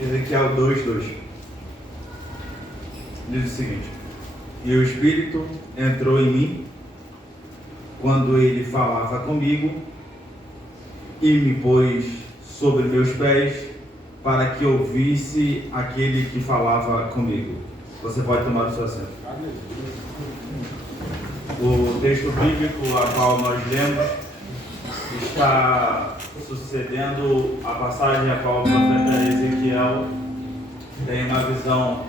Ezequiel 2:2 diz o seguinte: e o Espírito entrou em mim quando ele falava comigo e me pôs sobre meus pés para que ouvisse aquele que falava comigo. Você pode tomar o seu assento. O texto bíblico a qual nós lemos está sucedendo a passagem a qual o profeta Ezequiel tem uma visão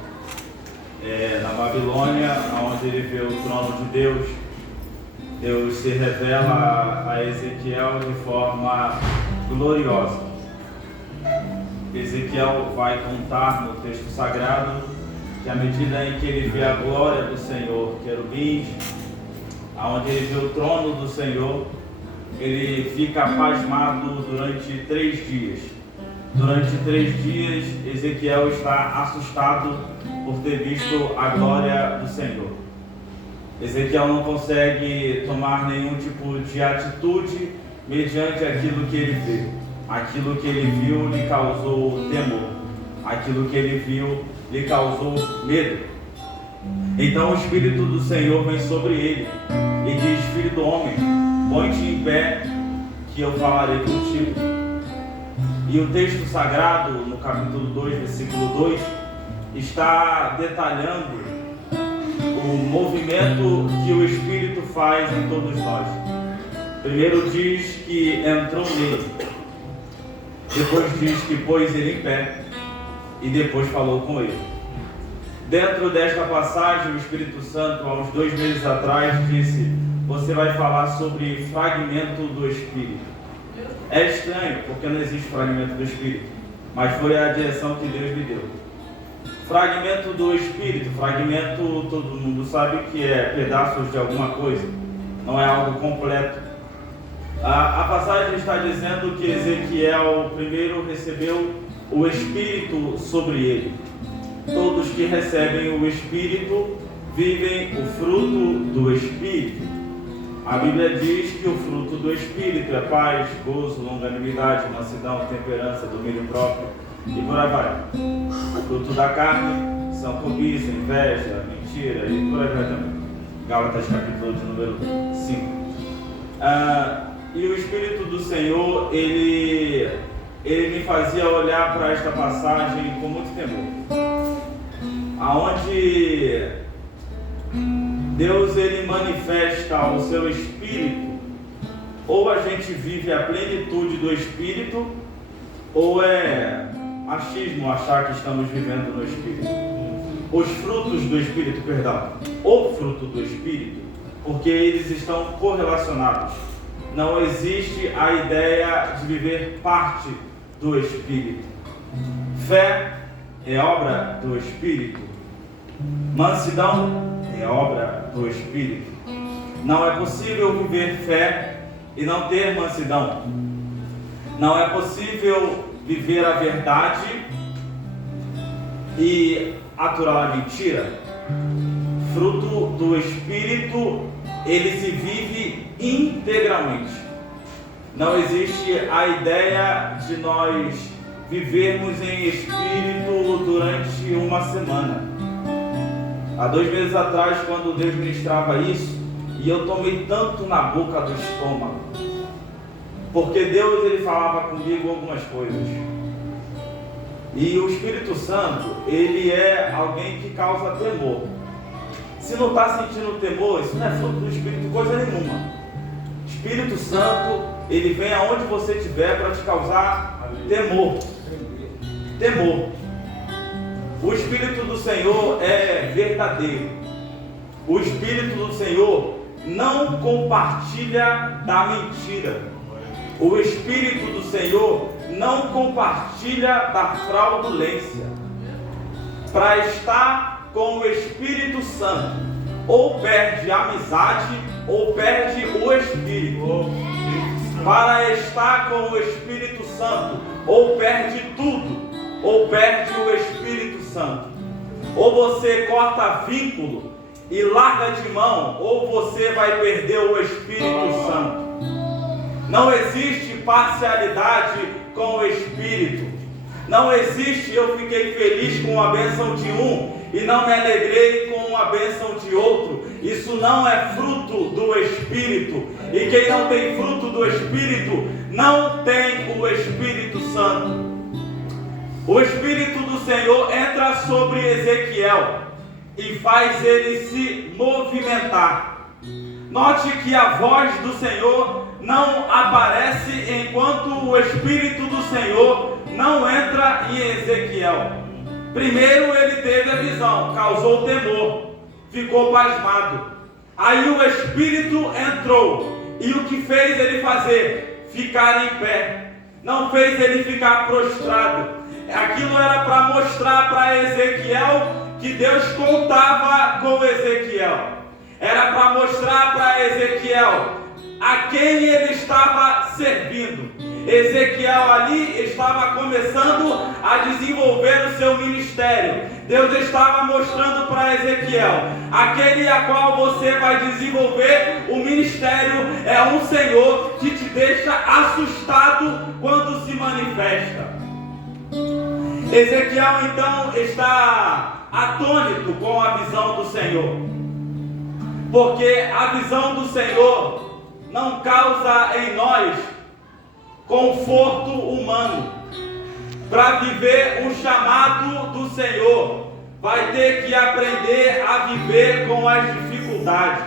na Babilônia, onde ele vê o trono de Deus. Deus se revela a Ezequiel de forma gloriosa. Ezequiel vai contar no texto sagrado que à medida em que ele vê a glória do Senhor, querubins, onde ele vê o trono do Senhor, ele fica pasmado durante 3 dias. Durante 3 dias, Ezequiel está assustado por ter visto a glória do Senhor. Ezequiel não consegue tomar nenhum tipo de atitude mediante aquilo que ele vê. Aquilo que ele viu lhe causou temor. Aquilo que ele viu lhe causou medo. Então o Espírito do Senhor vem sobre ele e diz: filho do homem, põe-te em pé, que eu falarei contigo. E o texto sagrado, no capítulo 2, versículo 2, está detalhando o movimento que o Espírito faz em todos nós. Primeiro diz que entrou nele, depois diz que pôs ele em pé e depois falou com ele. Dentro desta passagem, o Espírito Santo, há uns 2 meses atrás, disse: você vai falar sobre fragmento do Espírito. É estranho, porque não existe fragmento do Espírito, mas foi a direção que Deus me deu. Fragmento do Espírito, fragmento, todo mundo sabe que é pedaços de alguma coisa, não é algo completo. A passagem está dizendo que Ezequiel primeiro recebeu o Espírito sobre ele. Todos que recebem o Espírito vivem o fruto do Espírito. A Bíblia diz que o fruto do Espírito é paz, gozo, longanimidade, mansidão, temperança, domínio próprio e por aí vai. O fruto da carne são cobiça, inveja, mentira e por aí vai também. Gálatas capítulo de número 5. E o Espírito do Senhor, ele me fazia olhar para esta passagem com muito temor. Aonde Deus ele manifesta o seu Espírito, ou a gente vive a plenitude do Espírito, ou é achismo achar que estamos vivendo no Espírito. Os frutos do Espírito, o fruto do Espírito, porque eles estão correlacionados. Não existe a ideia de viver parte do Espírito. Fé é obra do Espírito. Mansidão é obra do Espírito. Não é possível viver fé e não ter mansidão. Não é possível viver a verdade e aturar a mentira. Fruto do Espírito, ele se vive integralmente. Não existe a ideia de nós vivermos em espírito durante uma semana. Há 2 meses atrás, quando Deus ministrava isso, e eu tomei tanto na boca do estômago, porque Deus ele falava comigo algumas coisas. E o Espírito Santo, ele é alguém que causa temor. Se não está sentindo temor, isso não é fruto do Espírito, coisa nenhuma. Espírito Santo, ele vem aonde você estiver para te causar temor. Temor. O Espírito do Senhor é verdadeiro. O Espírito do Senhor não compartilha da mentira. O Espírito do Senhor não compartilha da fraudulência. Para estar com o Espírito Santo, ou perde a amizade, ou perde o Espírito. Para estar com o Espírito Santo, ou perde tudo, ou perde o Espírito Santo. Ou você corta vínculo e larga de mão, ou você vai perder o Espírito Santo. Não existe parcialidade com o Espírito. Não existe eu fiquei feliz com a bênção de um e não me alegrei com a bênção de outro. Isso não é fruto do Espírito. E quem não tem fruto do Espírito, não tem o Espírito Santo. O Espírito do Senhor entra sobre Ezequiel e faz ele se movimentar. Note que a voz do Senhor não aparece enquanto o Espírito do Senhor não entra em Ezequiel. Primeiro ele teve a visão, causou temor, ficou pasmado. Aí o Espírito entrou e o que fez ele fazer? Ficar em pé. Não fez ele ficar prostrado. Aquilo era para mostrar para Ezequiel que Deus contava com Ezequiel. Era para mostrar para Ezequiel a quem ele estava servindo. Ezequiel ali estava começando a desenvolver o seu ministério. Deus estava mostrando para Ezequiel: aquele a qual você vai desenvolver o ministério é um Senhor que te deixa assustado quando se manifesta. Ezequiel então está atônito com a visão do Senhor, porque a visão do Senhor não causa em nós conforto humano. Para viver o chamado do Senhor, vai ter que aprender a viver com as dificuldades.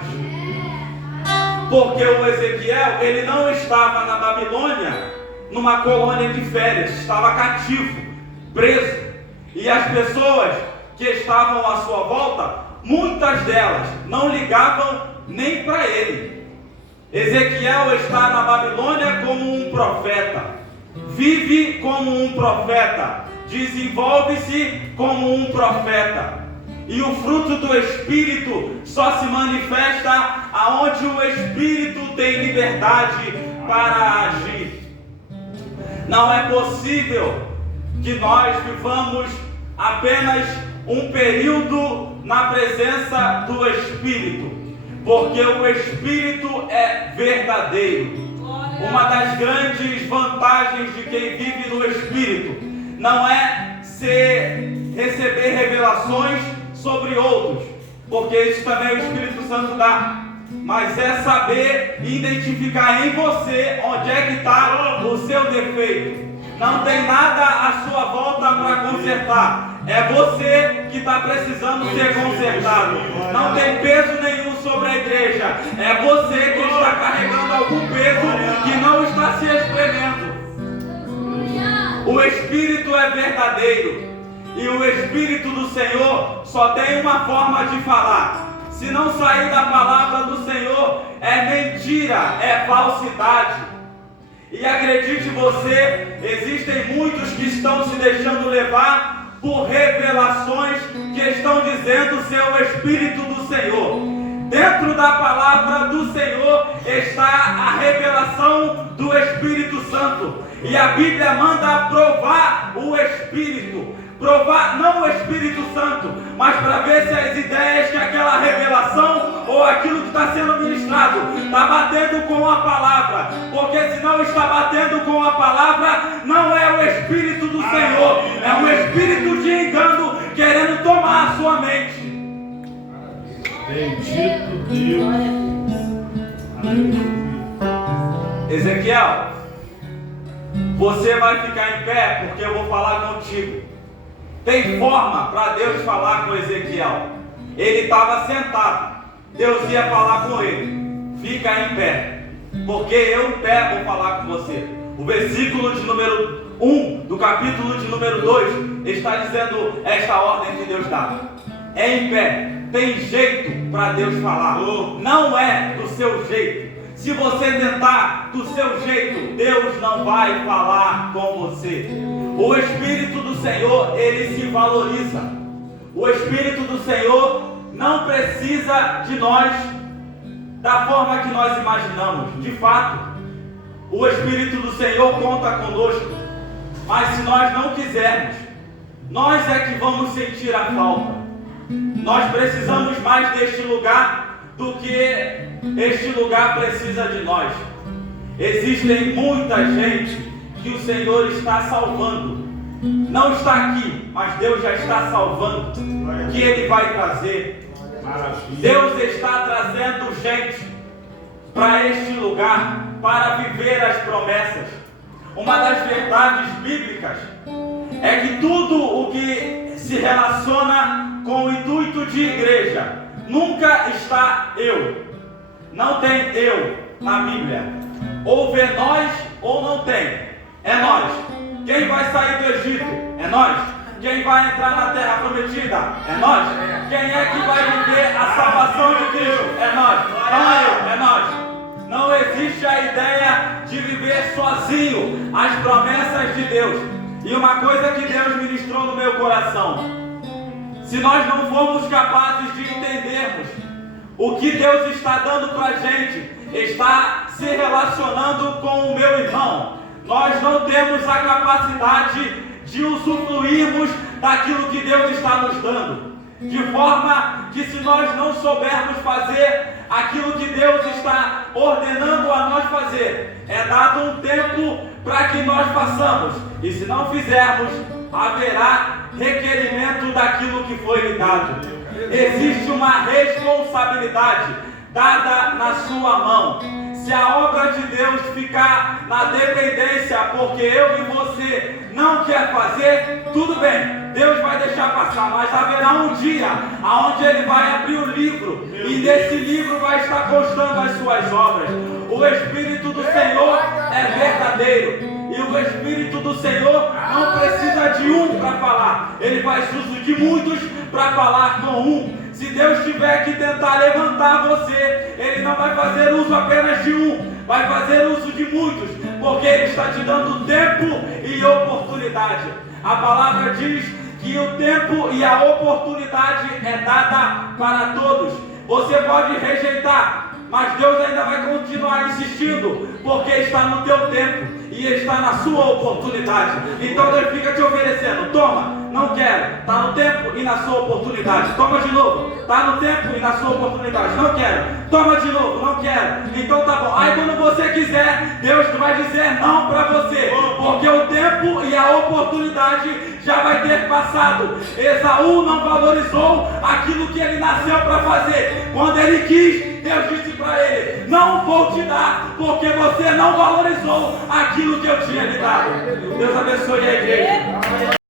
Porque o Ezequiel, ele não estava na Babilônia, numa colônia de férias, estava cativo, preso. E as pessoas que estavam à sua volta, muitas delas não ligavam nem para ele. Ezequiel está na Babilônia como um profeta, vive como um profeta, desenvolve-se como um profeta. E o fruto do Espírito só se manifesta aonde o Espírito tem liberdade para agir. Não é possível que nós vivamos apenas um período na presença do Espírito, porque o Espírito é verdadeiro. Uma das grandes vantagens de quem vive no Espírito não é receber revelações sobre outros, porque isso também o Espírito Santo dá, mas é saber identificar em você onde é que está o seu defeito. Não tem nada à sua volta para consertar. É você que está precisando ser consertado. Não tem peso nenhum sobre a igreja. É você que está carregando algum peso que não está se espremendo. O Espírito é verdadeiro. E o Espírito do Senhor só tem uma forma de falar. Se não sair da palavra do Senhor, é mentira, é falsidade. E acredite você, existem muitos que estão se deixando levar por revelações que estão dizendo ser o Espírito do Senhor. Dentro da palavra do Senhor está a revelação do Espírito Santo. E a Bíblia manda provar o Espírito. Provar não o Espírito Santo, mas para ver se as ideias que aquela revelação ou aquilo que está sendo ministrado está batendo com a palavra. Porque se não está batendo com a palavra, não é o Espírito do Senhor, é um espírito de engano querendo tomar a sua mente. Bendito Deus. Ezequiel, você vai ficar em pé porque eu vou falar contigo. Tem forma para Deus falar com Ezequiel. Ele estava sentado, Deus ia falar com ele. Fica em pé, porque eu em pé vou falar com você. O versículo de número 1 do capítulo de número 2 está dizendo esta ordem que Deus dá. É em pé. Tem jeito para Deus falar. Não é do seu jeito. Se você tentar do seu jeito, Deus não vai falar com você. O Espírito do Senhor, ele se valoriza. O Espírito do Senhor não precisa de nós da forma que nós imaginamos. De fato, o Espírito do Senhor conta conosco. Mas se nós não quisermos, nós é que vamos sentir a falta. Nós precisamos mais deste lugar do que este lugar precisa de nós. Existem muita gente que o Senhor está salvando, não está aqui, mas Deus já está salvando, que Ele vai trazer. Deus está trazendo gente para este lugar, para viver as promessas. Uma das verdades bíblicas é que tudo o que se relaciona com o intuito de igreja nunca está eu. Não tem eu na Bíblia. Ou vê nós ou não tem. É nós. Quem vai sair do Egito? É nós. Quem vai entrar na terra prometida? É nós. Quem é que vai viver a salvação de Cristo? É nós. Não é eu, é nós. Não existe a ideia de viver sozinho as promessas de Deus. E uma coisa que Deus ministrou no meu coração: se nós não formos capazes de entendermos o que Deus está dando para a gente, está se relacionando com o meu irmão, nós não temos a capacidade de usufruirmos daquilo que Deus está nos dando. De forma que, se nós não soubermos fazer aquilo que Deus está ordenando a nós fazer, é dado um tempo para que nós façamos, e se não fizermos, haverá requerimento daquilo que foi lhe dado. Existe uma responsabilidade dada na sua mão. Se a obra de Deus ficar na dependência, porque eu e você não quer fazer, tudo bem, Deus vai deixar passar, mas haverá um dia onde Ele vai abrir o livro, e nesse livro vai estar constando as suas obras. O Espírito do Senhor é verdadeiro, e o Espírito do Senhor não precisa de um para falar, Ele faz uso de muitos para falar com um. Se Deus tiver que tentar levantar você, Ele não vai fazer uso apenas de um, vai fazer uso de muitos, porque Ele está te dando tempo e oportunidade. A palavra diz que o tempo e a oportunidade é dada para todos. Você pode rejeitar, mas Deus ainda vai continuar insistindo, porque está no teu tempo e está na sua oportunidade. Então Deus fica te oferecendo: toma, não quero, está no tempo e na sua oportunidade. Toma de novo, está no tempo e na sua oportunidade. Não quero, toma de novo, não quero. Então tá bom. Aí quando você quiser, Deus vai dizer não para você, porque o tempo e a oportunidade já vai ter passado. Esaú não valorizou aquilo que ele nasceu para fazer. Quando ele quis, Deus disse para ele: não vou te dar, porque você não valorizou aquilo que eu tinha lhe dado. Deus abençoe a igreja.